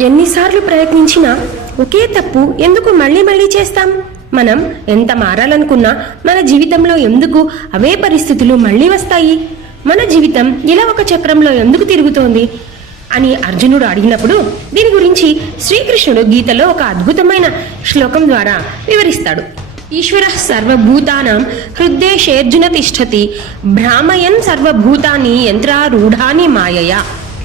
ఎన్నిసార్లు ప్రయత్నించినా ఒకే తప్పు ఎందుకు మళ్ళీ మళ్ళీ చేస్తాం? మనం ఎంత మారాలనుకున్నా మన జీవితంలో ఎందుకు అవే పరిస్థితులు మళ్ళీ వస్తాయి? మన జీవితం ఇలా ఒక చక్రంలో ఎందుకు తిరుగుతోంది అని అర్జునుడు అడిగినప్పుడు దీని గురించి శ్రీకృష్ణుడు గీతలో ఒక అద్భుతమైన శ్లోకం ద్వారా వివరిస్తాడు. ఈశ్వర సర్వభూతానాం హృద్దేశేర్జున తిష్టతి భ్రామయన్ సర్వభూతాన్ని యంత్రారూఢాని మాయయా.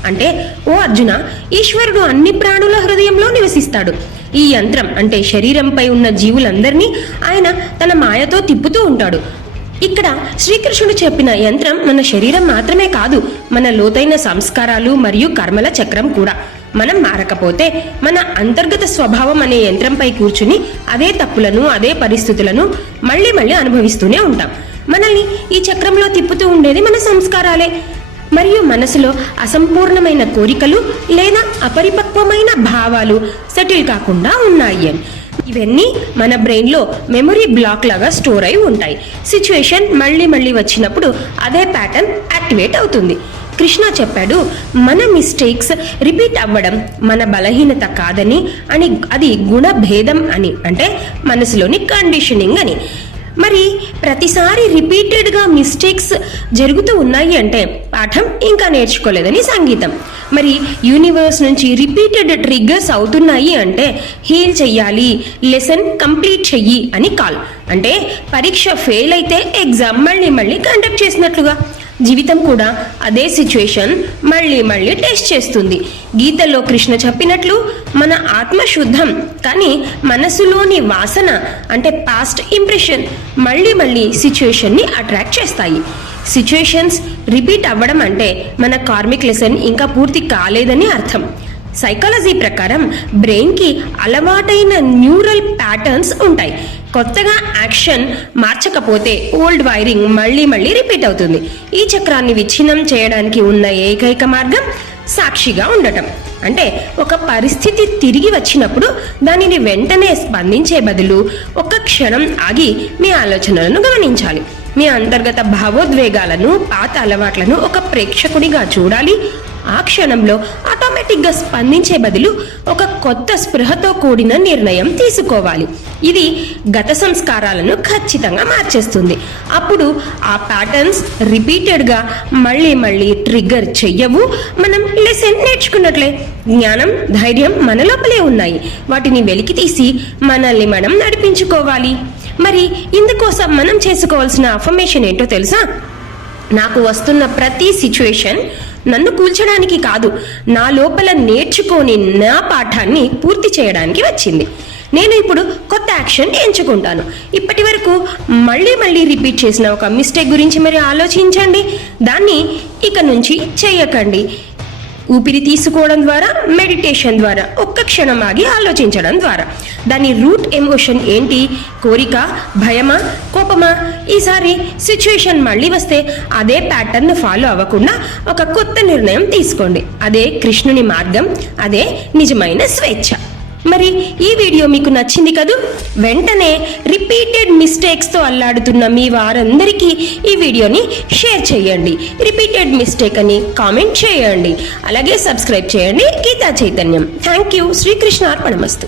అంటే ఓ అర్జున, ఈశ్వరుడు అన్ని ప్రాణుల హృదయంలో నివసిస్తాడు. ఈ యంత్రం అంటే శరీరంపై ఉన్న జీవులందరినీ ఆయన తన మాయతో తిప్పుతూ ఉంటాడు. ఇక్కడ శ్రీకృష్ణుడు చెప్పిన యంత్రం మన శరీరం మాత్రమే కాదు, మన లోతైన సంస్కారాలు మరియు కర్మల చక్రం కూడా. మనం మారకపోతే మన అంతర్గత స్వభావం అనే యంత్రంపై కూర్చుని అదే తప్పులను అదే పరిస్థితులను మళ్ళీ మళ్ళీ అనుభవిస్తూనే ఉంటాం. మనల్ని ఈ చక్రంలో తిప్పుతూ ఉండేది మన సంస్కారాలే మరియు మనసులో అసంపూర్ణమైన కోరికలు లేదా అపరిపక్వమైన భావాలు సెటిల్ కాకుండా ఉన్నాయి అని. ఇవన్నీ మన బ్రెయిన్లో మెమరీ బ్లాక్ లాగా స్టోర్ అయి ఉంటాయి. సిచ్యువేషన్ మళ్ళీ మళ్ళీ వచ్చినప్పుడు అదే ప్యాటర్న్ యాక్టివేట్ అవుతుంది. కృష్ణ చెప్పాడు, మన మిస్టేక్స్ రిపీట్ అవ్వడం మన బలహీనత కాదని, అని అది గుణభేదం అని, అంటే మనసులోని కండిషనింగ్ అని. మరి ప్రతిసారి రిపీటెడ్గా మిస్టేక్స్ జరుగుతూ ఉన్నాయి అంటే పాఠం ఇంకా నేర్చుకోలేదని సంగీతం. మరి యూనివర్స్ నుంచి రిపీటెడ్ ట్రిగ్గర్స్ అవుతున్నాయి అంటే హీల్ చెయ్యాలి, లెసన్ కంప్లీట్ చెయ్యి అని కాల్. అంటే పరీక్ష ఫెయిల్ అయితే ఎగ్జామ్ మళ్ళీ మళ్ళీ కండక్ట్ చేసినట్లుగా జీవితం కూడా అదే సిచ్యువేషన్ మళ్ళీ మళ్ళీ టెస్ట్ చేస్తుంది. గీతలో కృష్ణ చెప్పినట్లు మన ఆత్మ శుద్ధం, కానీ మనసులోని వాసన అంటే పాస్ట్ ఇంప్రెషన్ మళ్ళీ మళ్ళీ సిచ్యువేషన్ని అట్రాక్ట్ చేస్తాయి. సిచ్యువేషన్స్ రిపీట్ అవ్వడం అంటే మన కార్మిక్ లెసన్ ఇంకా పూర్తి కాలేదని అర్థం. సైకాలజీ ప్రకారం బ్రెయిన్కి అలవాటైన న్యూరల్ ప్యాటర్న్స్ ఉంటాయి. కొత్తగా యాక్షన్ మార్చకపోతే ఓల్డ్ వైరింగ్ మళ్ళీ మళ్ళీ రిపీట్ అవుతుంది. ఈ చక్రాన్ని విచ్ఛిన్నం చేయడానికి ఉన్న ఏకైక మార్గం సాక్షిగా ఉండటం. అంటే ఒక పరిస్థితి తిరిగి వచ్చినప్పుడు దానిని వెంటనే స్పందించే బదులు ఒక్క క్షణం ఆగి మీ ఆలోచనలను గమనించాలి. మీ అంతర్గత భావోద్వేగాలను, పాత అలవాట్లను ఒక ప్రేక్షకుడిగా చూడాలి. ఆ క్షణంలో ఆటోమేటిక్గా స్పందించే బదులు ఒక కొత్త స్పృహతో కూడిన నిర్ణయం తీసుకోవాలి. ఇది గత సంస్కారాలను ఖచ్చితంగా మార్చేస్తుంది. అప్పుడు ఆ ప్యాటర్న్స్ రిపీటెడ్గా మళ్ళీ మళ్ళీ ట్రిగ్గర్ చెయ్యవు. మనం లెసన్ నేర్చుకున్నట్లే. జ్ఞానం, ధైర్యం మన లోపలే ఉన్నాయి. వాటిని వెలికి తీసి మనల్ని మనం నడిపించుకోవాలి. మరి ఇందుకోసం మనం చేసుకోవాల్సిన అఫర్మేషన్ ఏంటో తెలుసా? నాకు వస్తున్న ప్రతి సిచ్యువేషన్ నన్ను కూల్చడానికి కాదు, నా లోపల నేర్చుకొని నా పాఠాన్ని పూర్తి చేయడానికి వచ్చింది. నేను ఇప్పుడు కొత్త యాక్షన్ ఎంచుకుంటాను. ఇప్పటి వరకు మళ్ళీ మళ్ళీ రిపీట్ చేసిన ఒక మిస్టేక్ గురించి మరి ఆలోచించండి. దాన్ని ఇక నుంచి చేయకండి. ఊపిరి తీసుకోవడం ద్వారా, మెడిటేషన్ ద్వారా, ఒక్క క్షణం ఆగి ఆలోచించడం ద్వారా. దాని రూట్ ఎమోషన్ ఏంటి? కోరిక, భయమా, కోపమా? ఈసారి సిచ్యువేషన్ మళ్ళీ వస్తే అదే ప్యాటర్న్ ఫాలో అవ్వకుండా ఒక కొత్త నిర్ణయం తీసుకోండి. అదే కృష్ణుని మార్గం, అదే నిజమైన స్వేచ్ఛ. మరి ఈ వీడియో మీకు నచ్చింది కదూ? వెంటనే రిపీటెడ్ మిస్టేక్స్తో అల్లాడుతున్న మీ వారందరికీ ఈ వీడియోని షేర్ చేయండి. రిపీటెడ్ మిస్టేక్ అని కామెంట్ చేయండి. అలాగే సబ్స్క్రైబ్ చేయండి గీతా చైతన్యం. Thank you. శ్రీకృష్ణ అర్పణమస్తు.